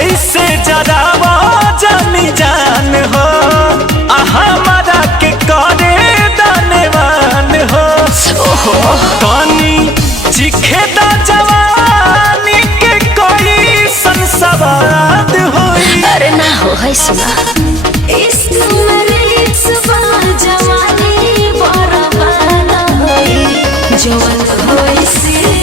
ऐसे जरावा जानी जान हो हमारा के करे दानवान हो पानी चिखे दा जवानी के कोई संसवाद होई। अरे ना हो है सुना इश्क मेरे सफल जवानी बरबाद होई जवान होई से